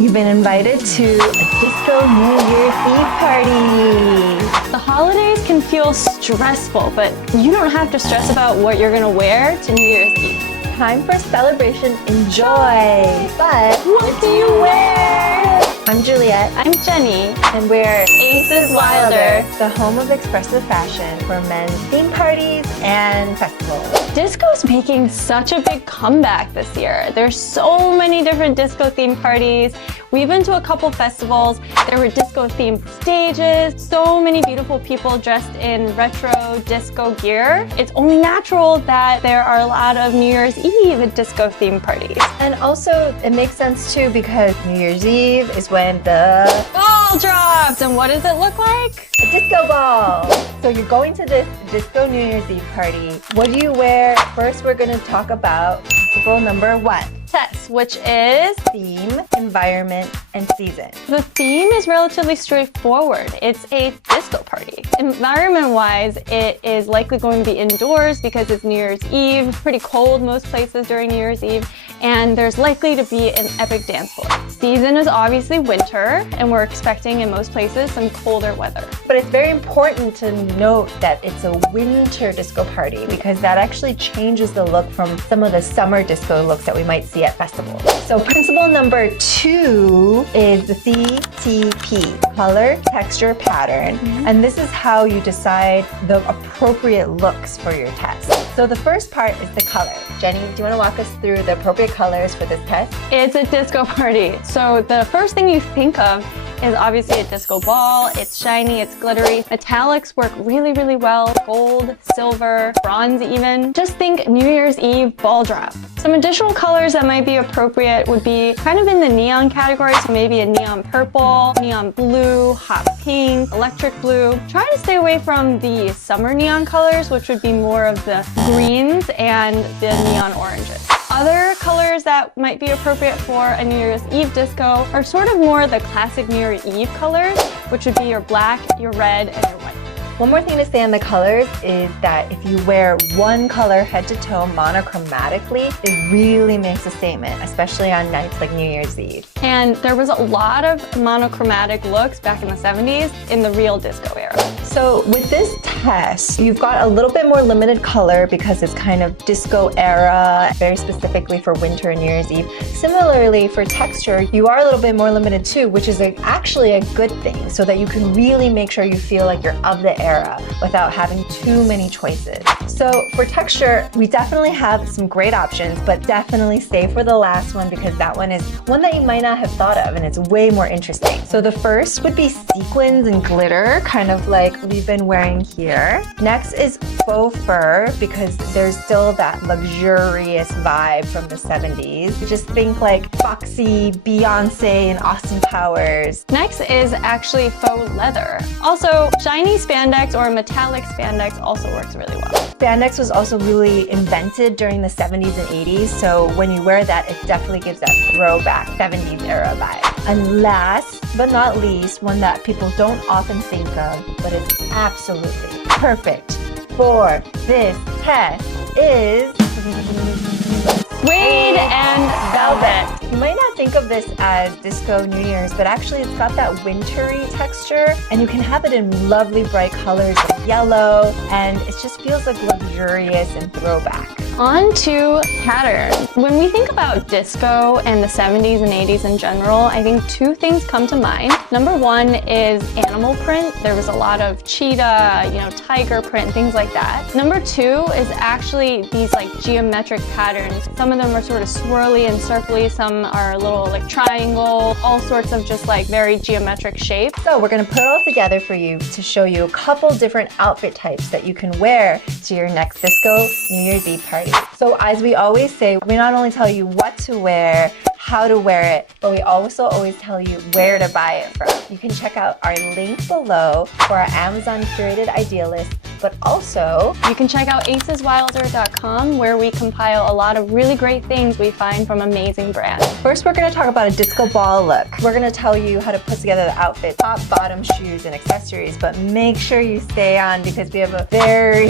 You've been invited to a disco New Year's Eve party. The holidays can feel stressful, but you don't have to stress about what you're gonna wear to New Year's Eve. Time for celebration and joy. But what do you wear? I'm Juliet. I'm Jenny. And we're Aces Wilder, the home of expressive fashion for men's theme parties and festivals. Disco's making such a big comeback this year. There's so many different disco themed parties. We've been to a couple festivals. There were disco themed stages. So many beautiful people dressed in retro disco gear. It's only natural that there are a lot of New Year's Eve disco themed parties. And also it makes sense too because New Year's Eve is when the ball drops. And what does it look like? A disco ball. So you're going to this disco New Year's Eve party. What do you wear? First, we're going to talk about principle number 1. Test, which is theme, environment, and season. The theme is relatively straightforward. It's a disco party. Environment-wise, it is likely going to be indoors because it's New Year's Eve, pretty cold most places during New Year's Eve, and there's likely to be an epic dance floor. Season is obviously winter, and we're expecting in most places some colder weather. But it's very important to note that it's a winter disco party because that actually changes the look from some of the summer disco looks that we might see at festivals. So principle number 2 is the CTP, color, texture, pattern. And this is how you decide the appropriate looks for your test. So the first part is the color. Jenny, do you want to walk us through the appropriate colors for this test? It's a disco party. So the first thing you think of is obviously a disco ball. It's shiny, it's glittery. Metallics work really, really well. Gold, silver, bronze even. Just think New Year's Eve ball drop. Some additional colors that might be appropriate would be kind of in the neon category, so maybe a neon purple, neon blue, hot pink, electric blue. Try to stay away from the summer neon colors, which would be more of the greens and the neon oranges. Other colors that might be appropriate for a New Year's Eve disco are sort of more the classic New Year's Eve colors, which would be your black, your red, and your white. One more thing to say on the colors is that if you wear one color head to toe monochromatically, it really makes a statement, especially on nights like New Year's Eve. And there was a lot of monochromatic looks back in the 70s in the real disco era. So with this test, you've got a little bit more limited color because it's kind of disco era, very specifically for winter and New Year's Eve. Similarly, for texture, you are a little bit more limited too, which is actually a good thing so that you can really make sure you feel like you're of the era without having too many choices. So for texture, we definitely have some great options, but definitely stay for the last one because that one is one that you might not have thought of and it's way more interesting. So the first would be sequins and glitter, kind of like we've been wearing here. Next is faux fur because there's still that luxurious vibe from the 70s. Just think like Foxy, Beyonce, and Austin Powers. Next is actually faux leather. Also, shiny spandex or metallic spandex also works really well. Spandex was also really invented during the 70s and 80s, so when you wear that, it definitely gives that throwback 70s era vibe. And last but not least, one that people don't often think of, but it's absolutely perfect for this test is suede and velvet. You might not think of this as disco New Year's, but actually it's got that wintry texture and you can have it in lovely bright colors like yellow, and it just feels like luxurious and throwback. On to pattern. When we think about disco and the 70s and 80s in general, I think two things come to mind. Number one is animal print. There was a lot of cheetah, tiger print, things like that. Number two is actually these like geometric patterns. Some of them are sort of swirly and circly, some are a little like triangle, all sorts of just like very geometric shapes. So we're gonna put it all together for you to show you a couple different outfit types that you can wear to your next disco New Year's Eve party. So as we always say, we not only tell you what to wear, how to wear it, but we also always tell you where to buy it from. You can check out our link below for our Amazon curated idea list but also you can check out aceswilder.com, where we compile a lot of really great things we find from amazing brands. First, we're going to talk about a disco ball look. We're going to tell you how to put together the outfit, top, bottom, shoes, and accessories, but make sure you stay on because we have a very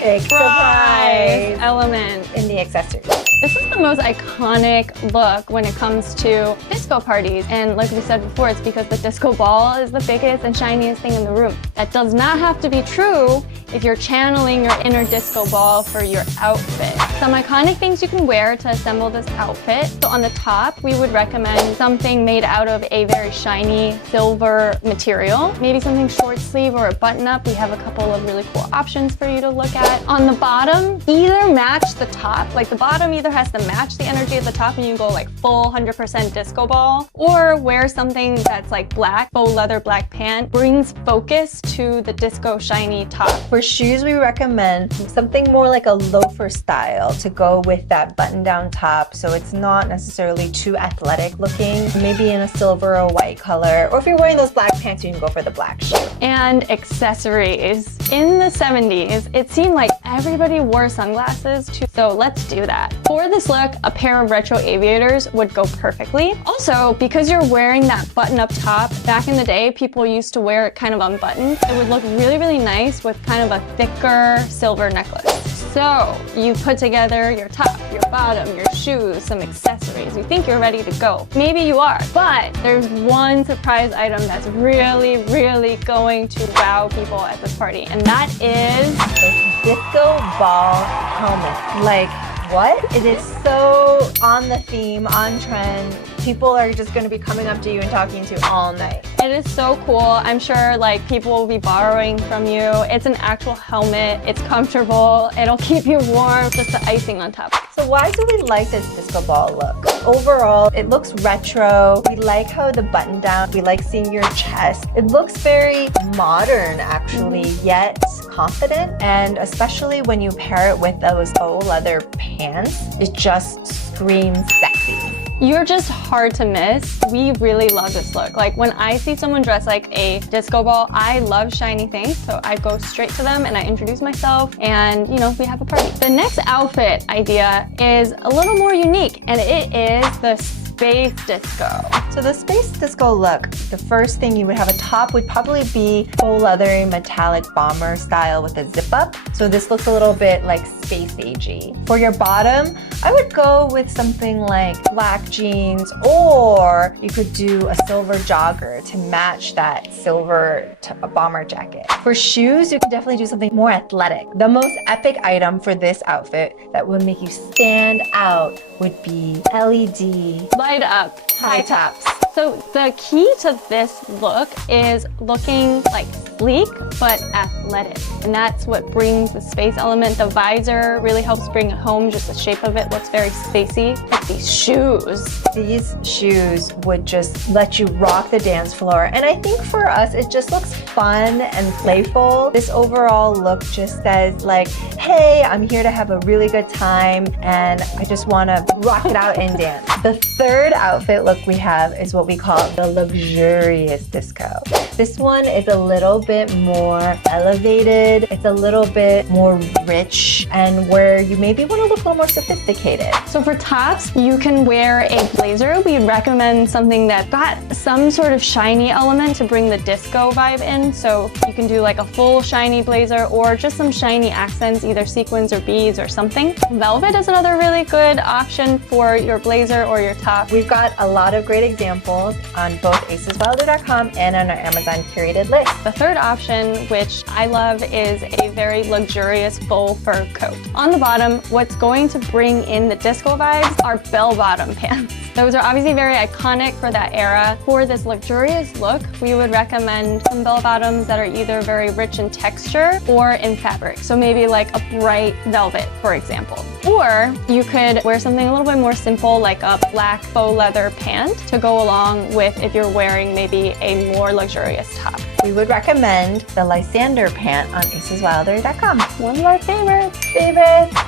big surprise element in the accessories. This is the most iconic look when it comes to disco parties. And like we said before, it's because the disco ball is the biggest and shiniest thing in the room. That does not have to be true if you're channeling your inner disco ball for your outfit. Some iconic things you can wear to assemble this outfit. So on the top, we would recommend something made out of a very shiny silver material. Maybe something short sleeve or a button up. We have a couple of really cool options for you to look at. On the bottom, either match the top, like the bottom either has to match the energy at the top and you go like full 100% disco ball, or wear something that's like black, faux leather black pant, brings focus to the disco shiny top. For shoes, we recommend something more like a loafer style to go with that button down top, so it's not necessarily too athletic looking, maybe in a silver or white color, or if you're wearing those black pants, you can go for the black shoe. And accessories. In the 70s, it seemed like everybody wore sunglasses too, so let's do that. For this look, a pair of retro aviators would go perfectly. Also, because you're wearing that button up top, back in the day, people used to wear it kind of unbuttoned. It would look really, really nice with kind of a thicker silver necklace. So you put together your top, your bottom, your shoes, some accessories. You think you're ready to go. Maybe you are, but there's one surprise item that's really, really going to wow people at this party, and that is a disco ball helmet. Like, what? It is so on the theme, on trend. People are just going to be coming up to you and talking to you all night. It is so cool. I'm sure like people will be borrowing from you. It's an actual helmet. It's comfortable. It'll keep you warm. Just the icing on top. So why do we like this disco ball look? Overall, it looks retro. We like how the button down, we like seeing your chest. It looks very modern actually, yet confident. And especially when you pair it with those faux leather pants, it just screams sexy. You're just hard to miss. We really love this look. Like when I see someone dressed like a disco ball, I love shiny things. So I go straight to them and I introduce myself and you know, we have a party. The next outfit idea is a little more unique and it is the space disco. So the space disco look, the first thing you would have a top would probably be faux leathery metallic bomber style with a zip up. So this looks a little bit like space agey. For your bottom, I would go with something like black jeans, or you could do a silver jogger to match that silver bomber jacket. For shoes, you could definitely do something more athletic. The most epic item for this outfit that would make you stand out would be LED light up high tops. So the key to this look is looking like sleek but athletic. And that's what brings the space element. The visor really helps bring it home. Just the shape of it looks very spacey. Like these shoes. These shoes would just let you rock the dance floor. And I think for us, it just looks fun and playful. This overall look just says like, hey, I'm here to have a really good time and I just want to rock it out and dance. The third outfit look we have is what we call the luxurious disco. This one is a little bit more elevated. It's a little bit more rich and where you maybe want to look a little more sophisticated. So for tops, you can wear a blazer. We recommend something that got some sort of shiny element to bring the disco vibe in. So you can do like a full shiny blazer or just some shiny accents, either sequins or beads or something. Velvet is another really good option for your blazer or your top. We've got a lot of great examples on both aceswilder.com and on our Amazon curated list. The third option, which I love, is a very luxurious faux fur coat. On the bottom, what's going to bring in the disco vibes are bell-bottom pants. Those are obviously very iconic for that era. For this luxurious look, we would recommend some bell-bottoms that are either very rich in texture or in fabric. So maybe like a bright velvet, for example. Or you could wear something a little bit more simple, like a black faux leather pant to go along with if you're wearing maybe a more luxurious top. We would recommend the Lysander pant on aceswilder.com. One of our favorites.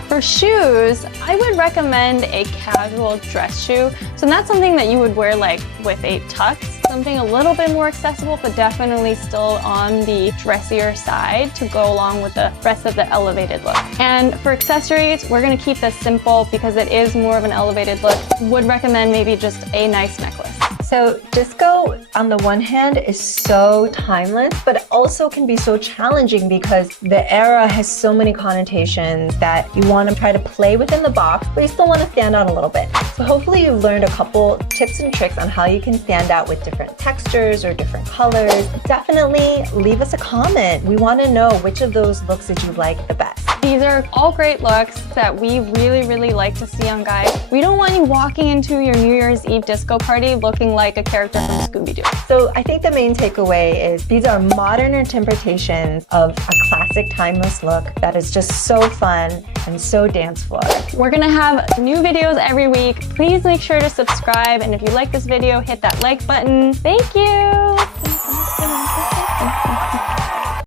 For shoes, I would recommend a casual dress shoe. So not something that you would wear like with a tux, Something a little bit more accessible, but definitely still on the dressier side to go along with the rest of the elevated look. And for accessories, we're gonna keep this simple because it is more of an elevated look. Would recommend maybe just a nice necklace. So disco, on the one hand, is so timeless, but also can be so challenging because the era has so many connotations that you want to try to play within the box, but you still want to stand out a little bit. So hopefully you've learned a couple tips and tricks on how you can stand out with different textures or different colors. Definitely leave us a comment. We want to know which of those looks did you like the best. These are all great looks that we really like to see on guys. We don't want you walking into your New Year's Eve disco party looking like a character from Scooby-Doo. So I think the main takeaway is these are modern interpretations of a classic timeless look that is just so fun and so dance floor. We're gonna have new videos every week. Please make sure to subscribe, and if you like this video, hit that like button. Thank you!